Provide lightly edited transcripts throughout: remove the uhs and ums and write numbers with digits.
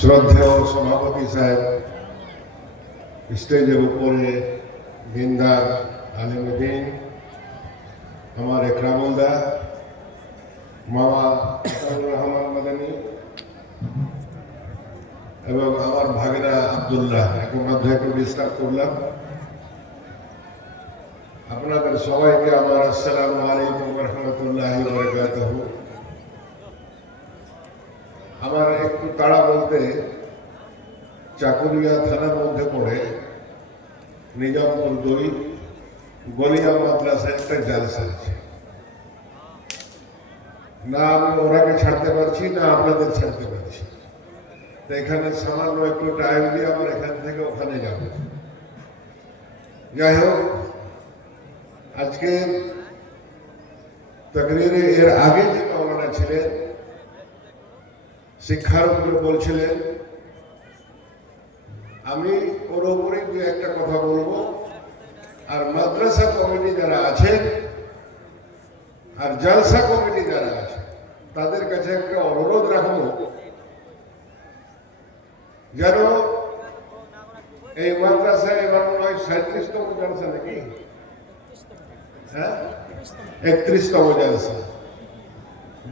শ্রদ্ধেয় সভাপতি সাহেব, স্টেজের উপরে দিনদার আলিমুদ্দিন, আমার একরামুলদা, মামা আতাউর রহমান মাদানী এবং আমার ভাগিনা আব্দুল্লাহ, এখন মধ্যে একটু ডিস্টার্ব করলাম। আপনাদের সবাইকে আমার আসসালামু আলাইকুম ওয়া রাহমাতুল্লাহি ওয়া বারাকাতুহু। আমার একটু তাড়া বলতে, চাকুরিয়া থানার মধ্যে পড়ে নিজামপুর 2 গলিয়া মাদ্রাসায় একটা জালসা আছে। না আমি ওরাকে ছাড়তে পারছি, না আপনাদের ছাড়তে পারছি। তো এখানে সামান্য একটু টাইম দিয়ে আমরা এখান থেকে ওখানে যাব। যাই হোক, আজকে তাকরীরে এর আগে যে মাওলানা ছিলেন, শিক্ষার উপরে বলছিলেন, আমি ওর উপরে দু একটা কথা বলবো। আর মাদ্রাসা কমিটি যারা আছেন আর জালসা কমিটি যারা আছে, তাদের কাছে একটা অনুরোধ রাখবো, যেন এই মাদ্রাসায় এবার মনে হয় 37তম জালসা নাকি, হ্যাঁ 31তম জালসা।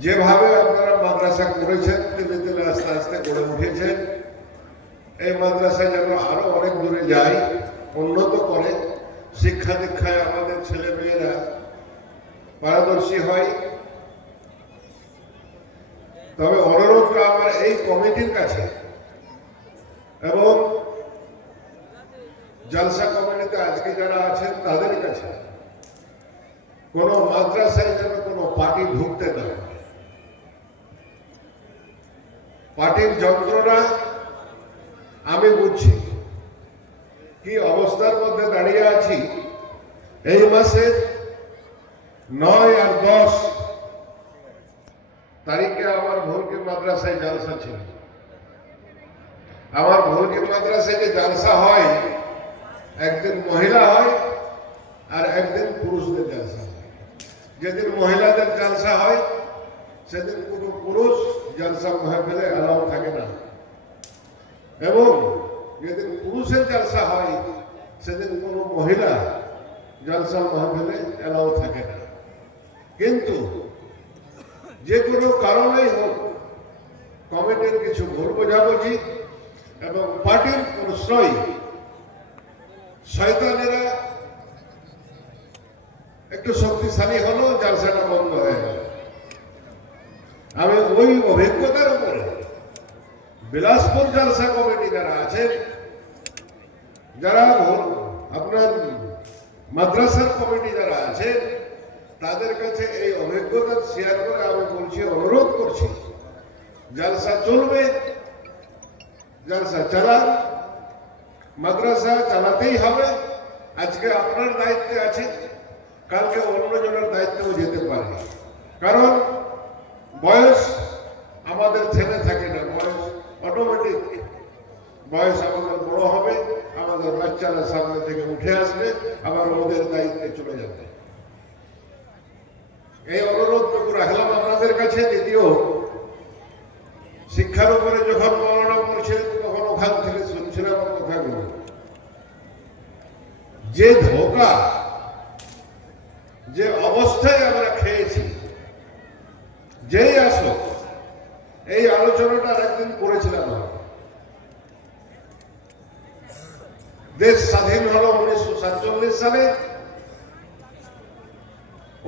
যেভাবে আপনারা মাদ্রাসা করেছেন, ধীরে ধীরে আস্তে আস্তে গড়ে উঠেছেন, এই মাদ্রাসায় যেন আরো অনেক দূরে যায়, উন্নত করে, শিক্ষা দীক্ষায় আমাদের ছেলে মেয়েরা পারদর্শী হয়। তবে অনুরোধটা আমার এই কমিটির কাছে এবং জালসা কমিটিতে আজকে যারা আছেন তাদের কাছে, কোন মাদ্রাসায় যেন কোনো পার্টি ঢুকতে দেয়। পার্টির যন্ত্রণা আমি বুঝছি, কি অবস্থার মধ্যে দাঁড়িয়ে আছি। এই মাসে 9 আর 10 তারিখে আমার ভোলকি মাদ্রাসায় জালসা ছিল। আমার ভোলকি মাদ্রাসায় যে জালসা হয়, একদিন মহিলা হয় আর একদিন পুরুষদের জালসা হয়। যেদিন মহিলাদের জালসা হয় সেদিন কোনো পুরুষ জালসা মাহফিলে অ্যালাউ থাকে না, এবং যেদিন পুরুষের জালসা হয় সেদিন কোনো মহিলা জালসা মাহফিলে অ্যালাউ থাকে না। কিন্তু যে কোনো কারণেই হোক, কমিটির কিছু ভুল বোঝাবুঝি এবং পার্টির প্রশ্রয়, শয়তানেরা একটু শক্তিশালী হলো, জালসাটা বন্ধ হয়ে গেল। আমি ওই অভিজ্ঞতার উপরে বিলাসপুর জালসা কমিটি যারা আছে, যারা আপনার মাদ্রাসার কমিটি যারা আছে, তাদের কাছে এই অভিজ্ঞতা শেয়ার করে আমি বলছি, অনুরোধ করছি, জালসা চলবে, জালসা চালান, মাদ্রাসা চালাতেই হবে। আজকে আপনার দায়িত্বে আছে, কালকে অন্যজনের দায়িত্বেও যেতে পারে। কারণ বয়স আমাদের থেমে থাকে না, বয়স অটোমেটিক, বয়স আমাদের বড় হবে, আমাদের বাচ্চারা সামনে থেকে উঠে আসবে, আবার ওদের দায়িত্বে চলে যাবে। এই অনুরোধটুকু রাখলাম আপনাদের কাছে। দ্বিতীয়, শিক্ষার উপরে যখন মৌলানা পড়ছিলেন, তখন ওখান থেকে শুনছিলাম কথাগুলো, যে ধোঁকা, যে অবস্থায় আমরা খেয়েছি, যেই আসো, এই আলোচনাটা একদিন করেছিলাম। দেশ স্বাধীন হলো 1947 সালে।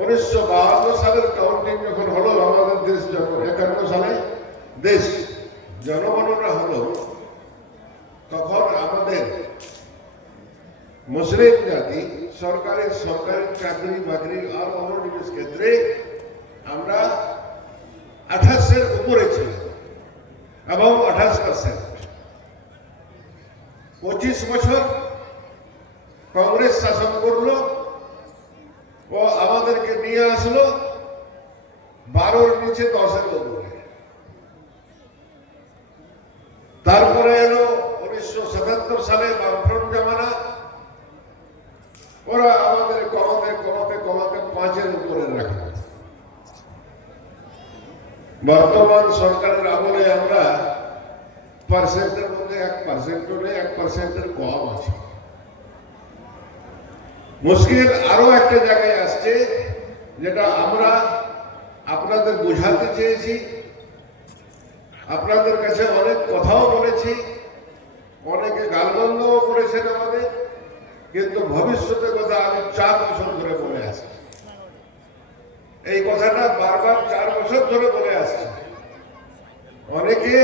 1952 সালের কাউন্টিং যখন হলো, আমাদের দেশ যখন 51 সালে দেশ জনগণনা হলো, তখন আমাদের মুসলিম জাতি সরকারি চাকরি বাকরি আর অন্য জিনিস ক্ষেত্রে আমরা 28-এর উপরে ছিল, এবং 28%। 25 বছর কংগ্রেস শাসন করলো ও আমাদেরকে নিয়ে আসলো 12-র নিচে 10-এর উপরে। তারপরে এলো 1977 সালে বামফ্রন্ট জামানা, ওরা আমাদের কমাতে কমাতে কমাতে 5-এর উপরে রাখলো। বর্তমান সরকারের আমলে আমরা পার্সেন্টের মধ্যে 1% নেই, 1% কম আছে। মুশকিল আরো একটা জায়গায় আসছে, যেটা আমরা আপনাদের বোঝাতে চেয়েছি, আপনাদের কাছে অনেক কথাও বলেছি, অনেকে গালবন্ধও করেছেন আমাদের, কিন্তু ভবিষ্যতের কথা আমি 4 বছর ধরে বলে আসছি। এই কথাটা বারবার 4 বছর ধরে বলে আসছি। অনেকে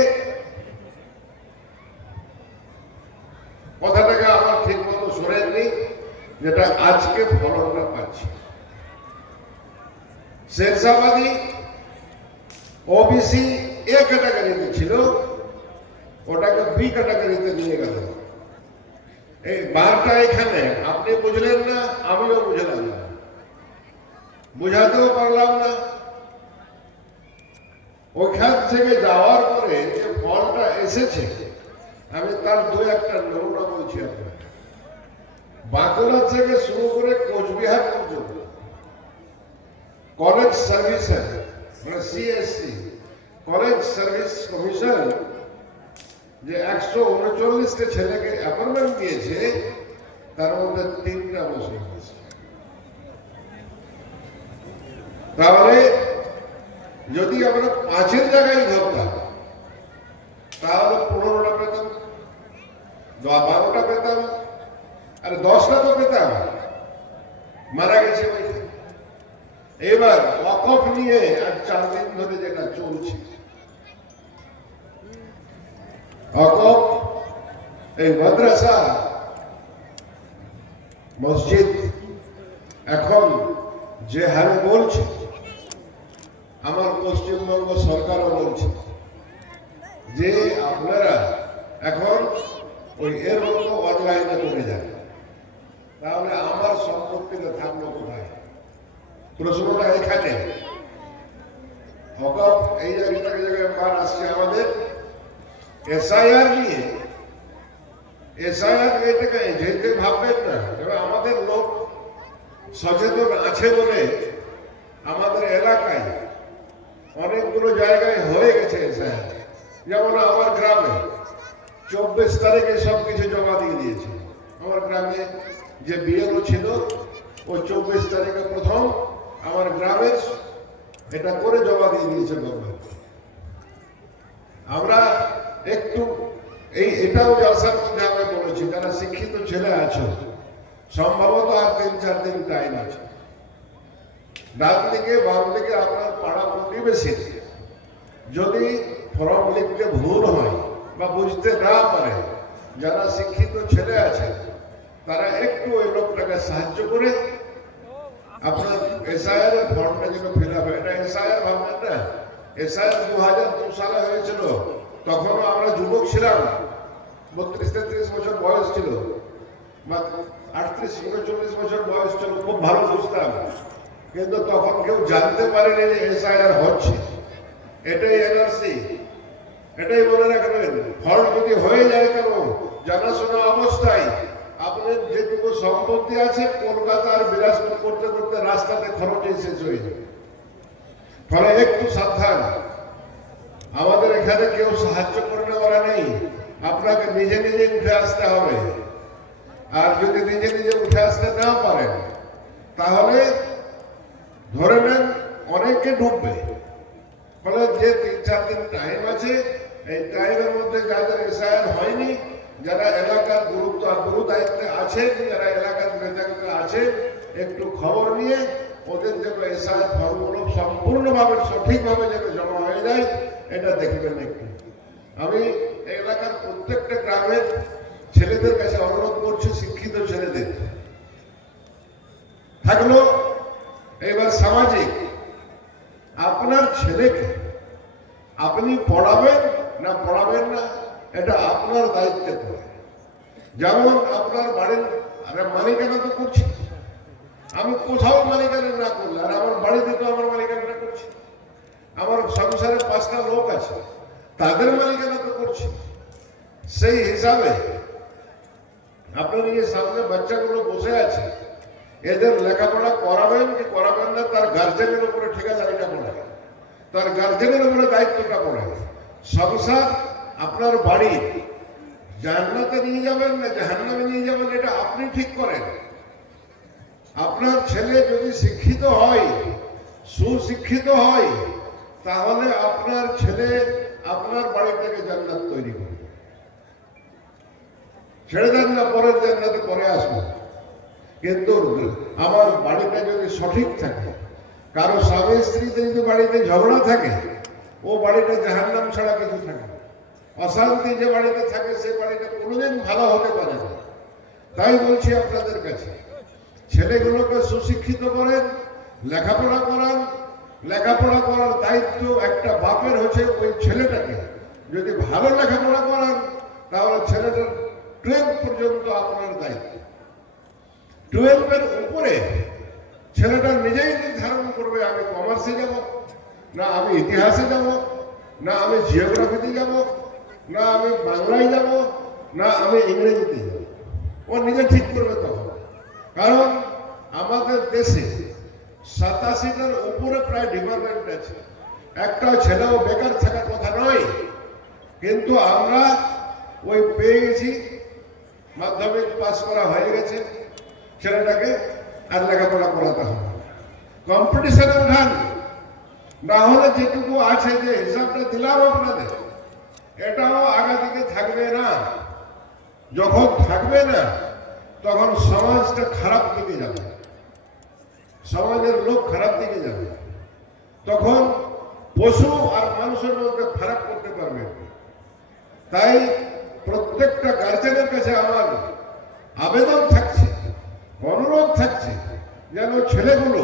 কথাটাকে আমার ঠিক মতো শোনেননি, যেটা আজকে ফলনটা পাচ্ছি। শেরশাবাদী ওবিসি এ ক্যাটাগরিতে ছিল, ওটাকে বি ক্যাটাগরিতে নিয়ে গেল। এই বারটা এখানে আপনি বুঝলেন না, আমিও বুঝলাম না, বুঝাতেও পারলাম না। ওখান থেকে যাওয়ার পরে যে ফলটা এসেছে, আমি তার 2-1টা নমুনা বলছি আপনাকে। বাঁকুড়া থেকে শুরু করে কোচবিহার পর্যন্ত কলেজ সার্ভিস মানে সিএসসি কলেজ সার্ভিস কমিশন যে 139টা ছেলেকে অ্যাপয়েন্টমেন্ট দিয়েছে, তার মধ্যে 3টা মুসলিম আছে। তাহলে যদি আমরা 5-এর জায়গায় ধরতাম, তাহলে 15টা পেতাম, 12টা পেতাম, আর 10টা তো পেতাম। মারা গেছে ভাই। এবার ওয়াকফ নিয়ে আর 4 দিন ধরে যেটা চলছে, ওয়াকফ এই মাদ্রাসা মসজিদ এখন যে হারে বলছে, আমার পশ্চিমবঙ্গ সরকারও বলছে যে আপনারা এখন ওই এর মতো অনলাইনে করে যান, তাহলে আমার সম্পত্তিটা থাকলো কোথায়? প্রশ্নটা এখানে। ওয়াকফ এই জায়গায় বার আসছে আমাদের এসআইআর নিয়ে। এসআইআর এটাকে যেতে ভাববেন না, তবে আমাদের লোক সচেতন আছে বলে আমাদের এলাকায় অনেকগুলো জায়গায় হয়ে গেছে এসআইআর। যেমন আমার গ্রামে 24 তারিখে সবকিছু জমা দিয়ে দিয়েছে। আমার গ্রামে যে বিএলও ছিল, ও 24 তারিখে প্রথম আমার গ্রামের এটা করে জমা দিয়ে দিয়েছে গভর্নমেন্ট। আমরা একটু এটাও জলসার মধ্যে আমরা বলেছি, যারা শিক্ষিত ছেলে আছো, সম্ভবত আর 3-4 দিন টাইম আছে। ডান দিকে বাম দিকে আপনার পাড়া প্রতিবেশী যদি ফর্ম লিখতে ভুল হয় বা বুঝতে না পারে, যারা শিক্ষিত ছেলে আছে, তারা একটু ওই লোকটাকে সাহায্য করে আপনার এসআইআর এর ফর্মটা যেন ফিল আপ হয়। এটা এসআইআর ভাববেন না, এসআইআর 2002 সালে হয়েছিল, তখনও আমরা যুবক ছিলাম, 32-33 বছর বয়স ছিল, বা 38-39 বছর বয়স ছিল, খুব ভালো বুঝতাম। কিন্তু তখন কেউ জানতে পারেনি যে এসআইআর হচ্ছে। এটাই এনআরসি, এটাই মনে রাখবেন। ফর্ম যদি হয়ে যায় কেন, জানাশোনা অবস্থায় আপনার যেটুকু সম্পত্তি আছে, কলকাতা আর বিলাসপুর করতে করতে রাস্তাতে খরচে শেষ হয়ে যাবে। ফলে একটু সাবধান। আমাদের এখানে কেউ সাহায্য করে নেওয়া নেই, আপনাকে নিজে নিজে উঠে আসতে হবে। আর যদি নিজে নিজে উঠে আসতে না পারেন, তাহলে ধরে নেন অনেকে ডুববে। ফলে যে 3-4 দিন টাইম আছে, এই টাইমের মধ্যে যাদের এসআইআর হয়নি, যারা এলাকার গুরু দায়িত্বে আছেন, যারা এলাকার নেতাকে আছে, একটু খবর নিয়ে ওদের যেন এসআইআর ফর্মগুলো সম্পূর্ণভাবে সঠিকভাবে যেন জমা হয়ে যায়, এটা দেখবেন একটু। আমি এলাকার প্রত্যেকটা গ্রামের ছেলেদের কাছে অনুরোধ করছি, শিক্ষিত ছেলেদের থাকলো। এবার সামাজিক, আপনার ছেলেকে আপনি পড়াবেন না পড়াবেন না, এটা আপনার দায়িত্বে পড়ে। যেমন আপনার বাড়ির মালিকানা তো করছি, আমি কোথাও মালিকানা না করলে, আর আমার বাড়িতে তো আমার মালিকানা করছি। আমার সংসারে 5টা লোক আছে, তাদের মালিকানা তো করছি। সেই হিসাবে আপনার এই সামনে বাচ্চাগুলো বসে আছে, এদের লেখাপড়া করাবেন কি করাবেন না, তার গার্জেনের উপরে ঠিকাদারিটা পড়ে, তার গার্জেনের উপরে দায়িত্বটা পড়ে। সংসার আপনার বাড়ি জান্নাতে নিয়ে যাবেন না জাহান্নামে নিয়ে যাবেন, এটা আপনি ঠিক করেন। আপনার ছেলে যদি শিক্ষিত হয়, সুশিক্ষিত হয়, তাহলে আপনার ছেলে আপনার বাড়িটাকে জান্নাত তৈরি করবে। ছেড়ে দেন না পরের জান্নাতে পরে আসবো, কিন্তু আমার বাড়িটা যদি সঠিক থাকে, কারো স্বামী স্ত্রীতে যদি বাড়িতে ঝগড়া থাকে, ও বাড়িটা জাহান্নাম ছাড়া কিছু থাকে না। অশান্তি যে বাড়িতে থাকে সে বাড়িটা কোনোদিন ভালো হতে পারে না। তাই বলছি আপনাদের কাছে, ছেলেগুলোকে সুশিক্ষিত করেন, লেখাপড়া করান। লেখাপড়া করার দায়িত্ব একটা বাপের হচ্ছে ওই ছেলেটাকে যদি ভালো লেখাপড়া করান, তাহলে ছেলেটার 12 পর্যন্ত আপনার দায়িত্ব। 12-এর উপরে ছেলেটা নিজেই নির্ধারণ করবে, আমি কমার্সে যাব না আমি ইতিহাসে যাব, না আমি জিওগ্রাফিতে যাব, না আমি বাংলায় যাব, না আমি ইংরেজিতে যাব। ও নিজে ঠিক করবে তখন। কারণ আমাদের দেশে 87টার উপরে প্রায় ডিপার্টমেন্ট আছে। একটা ছেলেও বেকার থাকার কথা নয়, কিন্তু আমরা ওই পেয়ে গেছি, মাধ্যমিক পাস করা হয়ে গেছে, ছেলেটাকে আর লেখাপড়া করাতে হবে। কম্পিটিশনে উঠান, না হলে যেটুকু আছে যে হিসাবটা দিলাম আপনাদের, এটাও আগা দিকে থাকবে না। যখন থাকবে না, তখন সমাজটা খারাপ দিকে যাবে, সমাজের লোক খারাপ দিকে যাবে। তখন পশু আর মানুষের মধ্যে ফারাক করতে পারবে। তাই প্রত্যেকটা গার্জেনের কাছে আমার আবেদন থাকছে, অনুরোধ থাকছে, যেন ছেলেগুলো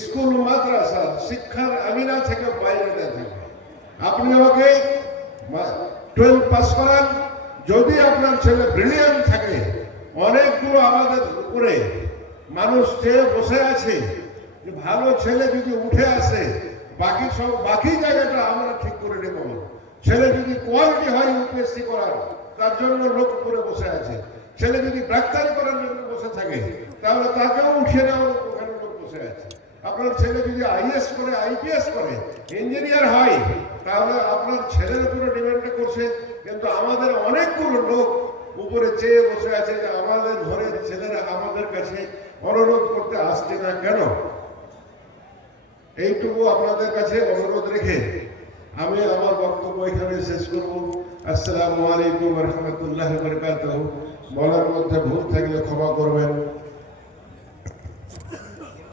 স্কুল মাদ্রাসা শিক্ষার আঙিনা থেকে বাইরে না থাকে। আপনি ওকে 12 পাস করান, যদি আপনার ছেলে ব্রিলিয়ান্ট থাকে, অনেকগুলো আমাদের উপরে মানুষ চেয়ে বসে আছে, ভালো ছেলে যদি উঠে আসে, বাকি জায়গাটা আমরা ঠিক করে নেব। ছেলে যদি কোয়ালিটি হয় ইউপিএসসি করার, তার জন্য লোক উপরে বসে আছে। ছেলে যদি ডাক্তারি করার জন্য বসে থাকে, তাহলে তাকেও উঠিয়ে নেওয়ার ওখানে লোক বসে আছে। আপনার ছেলে যদি আইএস করে, আইপিএস করে, ইঞ্জিনিয়ার হয়, তাহলে আপনার ছেলের উপরে ডিমান্ড করছে। কিন্তু আমাদের অনেকগুলো লোক উপরে চেয়ে বসে আছে যে আমাদের ঘরের ছেলেরা আমাদের কাছে অনুরোধ করতে আসছে না কেন। এইটুকু আপনাদের কাছে অনুরোধ রেখে আমি আমার বক্তব্য এখানে শেষ করব। আসসালামু আলাইকুম ওয়া রাহমাতুল্লাহি ওয়া বারাকাতুহু। বলার মধ্যে ভুল থাকলে ক্ষমা করবেন।